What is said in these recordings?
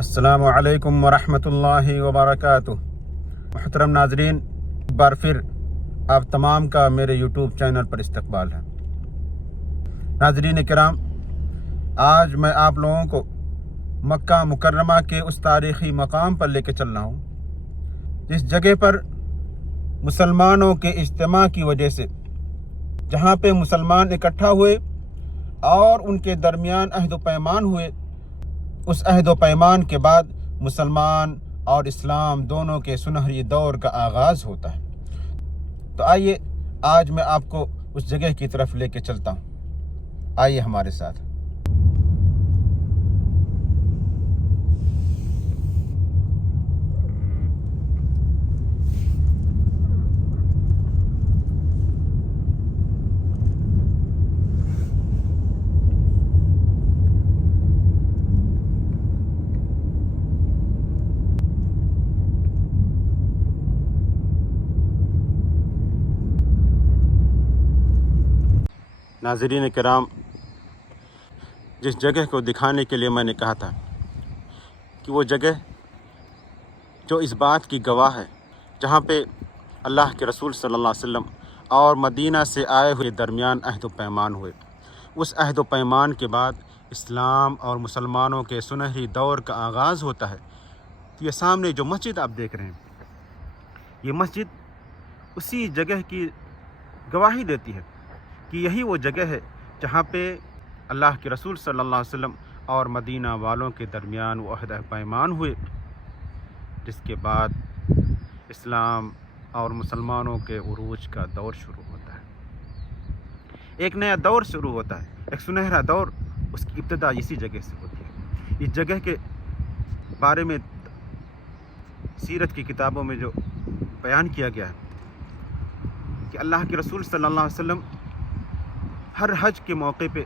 السلام علیکم ورحمۃ اللہ وبرکاتہ۔ محترم ناظرین، ایک بار پھر آپ تمام کا میرے یوٹیوب چینل پر استقبال ہے۔ ناظرین کرام، آج میں آپ لوگوں کو مکہ مکرمہ کے اس تاریخی مقام پر لے کے چل رہا ہوں جس جگہ پر مسلمانوں کے اجتماع کی وجہ سے، جہاں پہ مسلمان اکٹھا ہوئے اور ان کے درمیان عہد و پیمان ہوئے، اس عہد و پیمان کے بعد مسلمان اور اسلام دونوں کے سنہری دور کا آغاز ہوتا ہے۔ تو آئیے آج میں آپ کو اس جگہ کی طرف لے کے چلتا ہوں، آئیے ہمارے ساتھ۔ ناظرین کرام، جس جگہ کو دکھانے کے لیے میں نے کہا تھا کہ وہ جگہ جو اس بات کی گواہ ہے، جہاں پہ اللہ کے رسول صلی اللہ علیہ وسلم اور مدینہ سے آئے ہوئے درمیان عہد و پیمان ہوئے، اس عہد و پیمان کے بعد اسلام اور مسلمانوں کے سنہری دور کا آغاز ہوتا ہے۔ تو یہ سامنے جو مسجد آپ دیکھ رہے ہیں، یہ مسجد اسی جگہ کی گواہی دیتی ہے کہ یہی وہ جگہ ہے جہاں پہ اللہ کے رسول صلی اللہ علیہ وسلم اور مدینہ والوں کے درمیان وہ عہد و پیمان ہوئے، جس کے بعد اسلام اور مسلمانوں کے عروج کا دور شروع ہوتا ہے۔ ایک نیا دور شروع ہوتا ہے، ایک سنہرا دور، اس کی ابتدا اسی جگہ سے ہوتی ہے۔ اس جگہ کے بارے میں سیرت کی کتابوں میں جو بیان کیا گیا ہے کہ اللہ کے رسول صلی اللہ علیہ وسلم ہر حج کے موقع پہ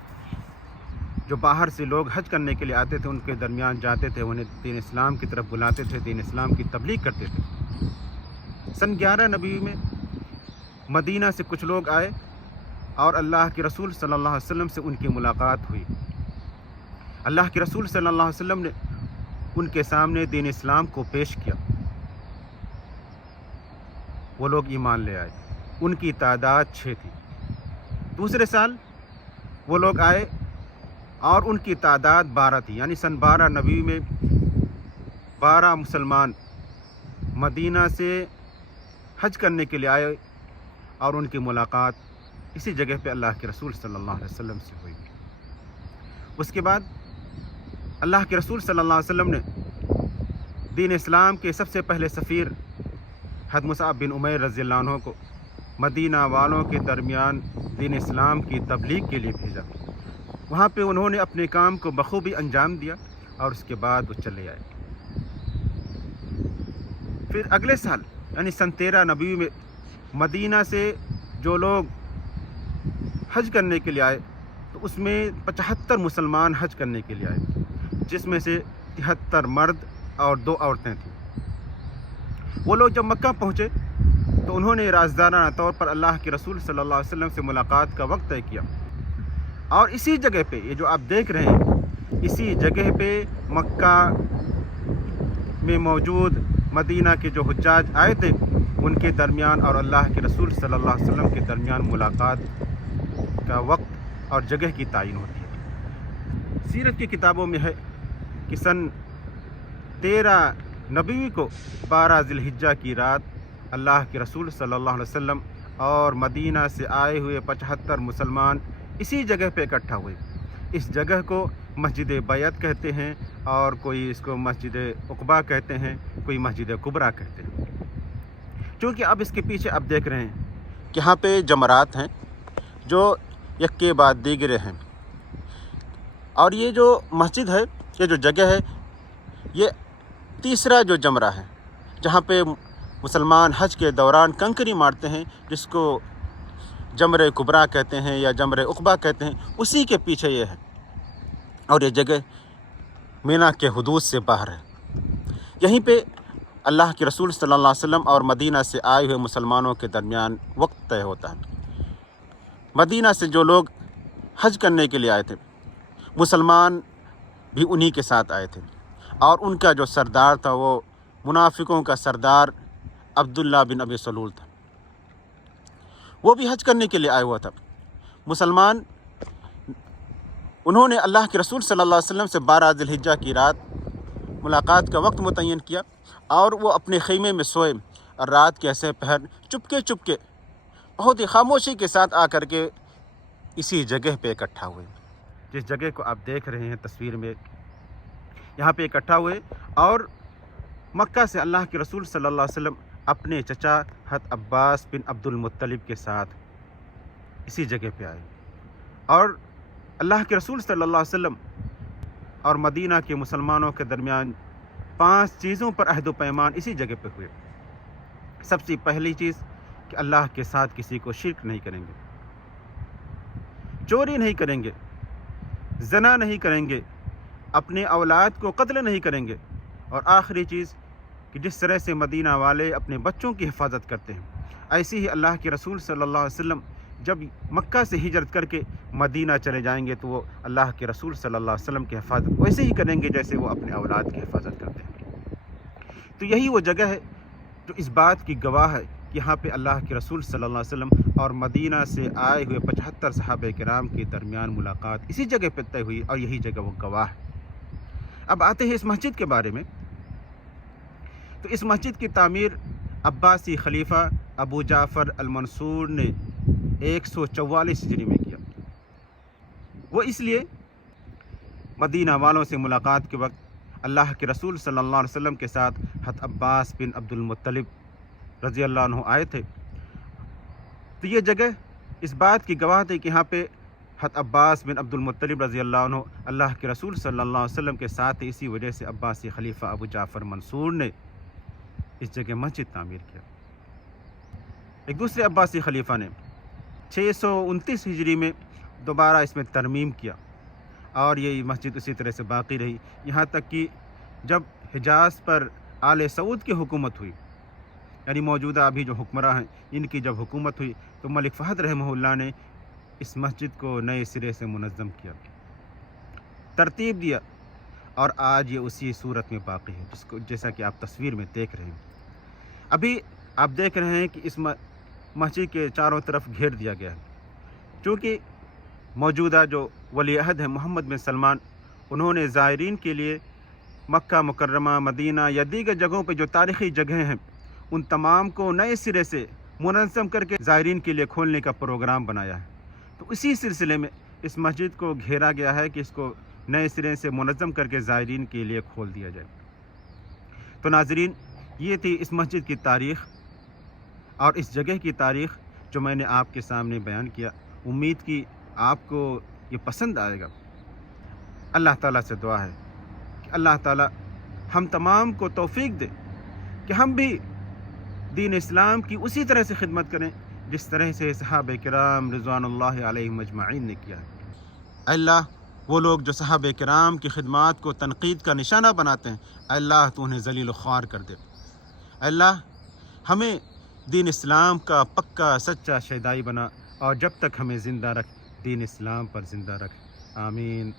جو باہر سے لوگ حج کرنے کے لیے آتے تھے، ان کے درمیان جاتے تھے، انہیں دین اسلام کی طرف بلاتے تھے، دین اسلام کی تبلیغ کرتے تھے۔ سن 11 نبی میں مدینہ سے کچھ لوگ آئے اور اللہ کے رسول صلی اللہ علیہ وسلم سے ان کی ملاقات ہوئی۔ اللہ کے رسول صلی اللہ علیہ وسلم نے ان کے سامنے دین اسلام کو پیش کیا، وہ لوگ ایمان لے آئے، ان کی تعداد 6 تھی۔ دوسرے سال وہ لوگ آئے اور ان کی تعداد 12 تھی، یعنی سن 12 نبی میں 12 مسلمان مدینہ سے حج کرنے کے لیے آئے اور ان کی ملاقات اسی جگہ پہ اللہ کے رسول صلی اللہ علیہ وسلم سے ہوئی۔ اس کے بعد اللہ کے رسول صلی اللہ علیہ وسلم نے دین اسلام کے سب سے پہلے سفیر حضرت مصعب بن عمیر رضی اللہ عنہ کو مدینہ والوں کے درمیان دین اسلام کی تبلیغ کے لیے بھیجا۔ وہاں پہ انہوں نے اپنے کام کو بخوبی انجام دیا اور اس کے بعد وہ چلے آئے۔ پھر اگلے سال یعنی سن 13 نبی میں مدینہ سے جو لوگ حج کرنے کے لیے آئے، تو اس میں 75 مسلمان حج کرنے کے لیے آئے، جس میں سے 73 مرد اور 2 عورتیں تھیں۔ وہ لوگ جب مکہ پہنچے تو انہوں نے رازدارانہ طور پر اللہ کے رسول صلی اللہ علیہ وسلم سے ملاقات کا وقت طے کیا، اور اسی جگہ پہ یہ جو آپ دیکھ رہے ہیں، اسی جگہ پہ مکہ میں موجود مدینہ کے جو حجاج آئے تھے، ان کے درمیان اور اللہ کے رسول صلی اللہ علیہ وسلم کے درمیان ملاقات کا وقت اور جگہ کی تعین ہوتی ہے۔ سیرت کی کتابوں میں ہے کہ سن 13 نبوی کو 12 ذی الحجہ کی رات اللہ کے رسول صلی اللہ علیہ وسلم اور مدینہ سے آئے ہوئے 75 مسلمان اسی جگہ پہ اکٹھا ہوئے۔ اس جگہ کو مسجد بیعت کہتے ہیں، اور کوئی اس کو مسجد عقبہ کہتے ہیں، کوئی مسجد کبریٰ کہتے ہیں۔ چونکہ اب اس کے پیچھے آپ دیکھ رہے ہیں کہ یہاں پہ جمرات ہیں جو یک کے بعد دیگرے ہیں، اور یہ جو مسجد ہے، یہ جو جگہ ہے، یہ تیسرا جو جمرہ ہے جہاں پہ مسلمان حج کے دوران کنکری مارتے ہیں، جس کو جمر کبریٰ کہتے ہیں یا جمر عقبہ کہتے ہیں، اسی کے پیچھے یہ ہے، اور یہ جگہ مینا کے حدود سے باہر ہے۔ یہیں پہ اللہ کے رسول صلی اللہ علیہ وسلم اور مدینہ سے آئے ہوئے مسلمانوں کے درمیان وقت طے ہوتا ہے۔ مدینہ سے جو لوگ حج کرنے کے لیے آئے تھے، مسلمان بھی انہی کے ساتھ آئے تھے، اور ان کا جو سردار تھا وہ منافقوں کا سردار عبداللہ بن ابی سلول تھا، وہ بھی حج کرنے کے لیے آیا ہوا تھا۔ مسلمان انہوں نے اللہ کے رسول صلی اللہ علیہ وسلم سے 12 ذی الحجہ کی رات ملاقات کا وقت متعین کیا، اور وہ اپنے خیمے میں سوئے، اور رات کے ایسے پہر چپکے بہت ہی خاموشی کے ساتھ آ کر کے اسی جگہ پہ اکٹھا ہوئے، جس جگہ کو آپ دیکھ رہے ہیں تصویر میں، یہاں پہ اکٹھا ہوئے، اور مکہ سے اللہ کے رسول صلی اللہ علیہ وسلم اپنے چچا حضرت عباس بن عبد المطلب کے ساتھ اسی جگہ پہ آئے، اور اللہ کے رسول صلی اللہ علیہ وسلم اور مدینہ کے مسلمانوں کے درمیان 5 چیزوں پر عہد و پیمان اسی جگہ پہ ہوئے۔ سب سے پہلی چیز کہ اللہ کے ساتھ کسی کو شرک نہیں کریں گے، چوری نہیں کریں گے، زنا نہیں کریں گے، اپنے اولاد کو قتل نہیں کریں گے، اور آخری چیز کہ جس طرح سے مدینہ والے اپنے بچوں کی حفاظت کرتے ہیں، ایسی ہی اللہ کے رسول صلی اللہ علیہ وسلم جب مکہ سے ہجرت کر کے مدینہ چلے جائیں گے تو وہ اللہ کے رسول صلی اللہ علیہ وسلم کی حفاظت ویسے ہی کریں گے جیسے وہ اپنے اولاد کی حفاظت کرتے ہیں۔ تو یہی وہ جگہ ہے جو اس بات کی گواہ ہے کہ یہاں پہ اللہ کے رسول صلی اللہ علیہ وسلم اور مدینہ سے آئے ہوئے 75 صحابہ کرام کے درمیان ملاقات اسی جگہ پہ طے ہوئی، اور یہی جگہ وہ گواہ ہے۔ اب آتے ہیں اس مسجد کے بارے میں، تو اس مسجد کی تعمیر عباسی خلیفہ ابو جعفر المنصور نے 144 ہجری میں کیا۔ وہ اس لیے مدینہ والوں سے ملاقات کے وقت اللہ کے رسول صلی اللہ علیہ وسلم کے ساتھ حضرت عباس بن عبد المطلب رضی اللہ عنہ آئے تھے، تو یہ جگہ اس بات کی گواہ تھی کہ یہاں پہ حضرت عباس بن عبد المطلب رضی اللہ عنہ اللہ کے رسول صلی اللہ علیہ وسلم کے ساتھ تھے، اسی وجہ سے عباسی خلیفہ ابو جعفر منصور نے اس جگہ مسجد تعمیر کیا۔ ایک دوسرے عباسی خلیفہ نے 629 ہجری میں دوبارہ اس میں ترمیم کیا، اور یہ مسجد اسی طرح سے باقی رہی، یہاں تک کہ جب حجاز پر آل سعود کی حکومت ہوئی، یعنی موجودہ ابھی جو حکمراں ہیں ان کی جب حکومت ہوئی، تو ملک فہد رحمہ اللہ نے اس مسجد کو نئے سرے سے منظم کیا، ترتیب دیا، اور آج یہ اسی صورت میں باقی ہے جیسا کہ آپ تصویر میں دیکھ رہے ہیں۔ ابھی آپ دیکھ رہے ہیں کہ اس مسجد کے چاروں طرف گھیر دیا گیا ہے، چونکہ موجودہ جو ولی عہد ہیں محمد بن سلمان، انہوں نے زائرین کے لیے مکہ مکرمہ، مدینہ یا دیگر جگہوں پہ جو تاریخی جگہیں ہیں ان تمام کو نئے سرے سے منظم کر کے زائرین کے لیے کھولنے کا پروگرام بنایا ہے۔ تو اسی سلسلے میں اس مسجد کو گھیرا گیا ہے کہ اس کو نئے سرے سے منظم کر کے زائرین کے لیے کھول دیا جائے۔ تو ناظرین، یہ تھی اس مسجد کی تاریخ اور اس جگہ کی تاریخ جو میں نے آپ کے سامنے بیان کیا۔ امید کی آپ کو یہ پسند آئے گا۔ اللہ تعالیٰ سے دعا ہے کہ اللہ تعالیٰ ہم تمام کو توفیق دے کہ ہم بھی دین اسلام کی اسی طرح سے خدمت کریں جس طرح سے صحابہ کرام رضوان اللہ علیہم اجمعین نے کیا ہے۔ اے اللہ، وہ لوگ جو صحابہ کرام کی خدمات کو تنقید کا نشانہ بناتے ہیں، اے اللہ تو انہیں ذلیل و خوار کر دے۔ اے اللہ، ہمیں دین اسلام کا پکا سچا شیدائی بنا، اور جب تک ہمیں زندہ رکھ، دین اسلام پر زندہ رکھ۔ آمین۔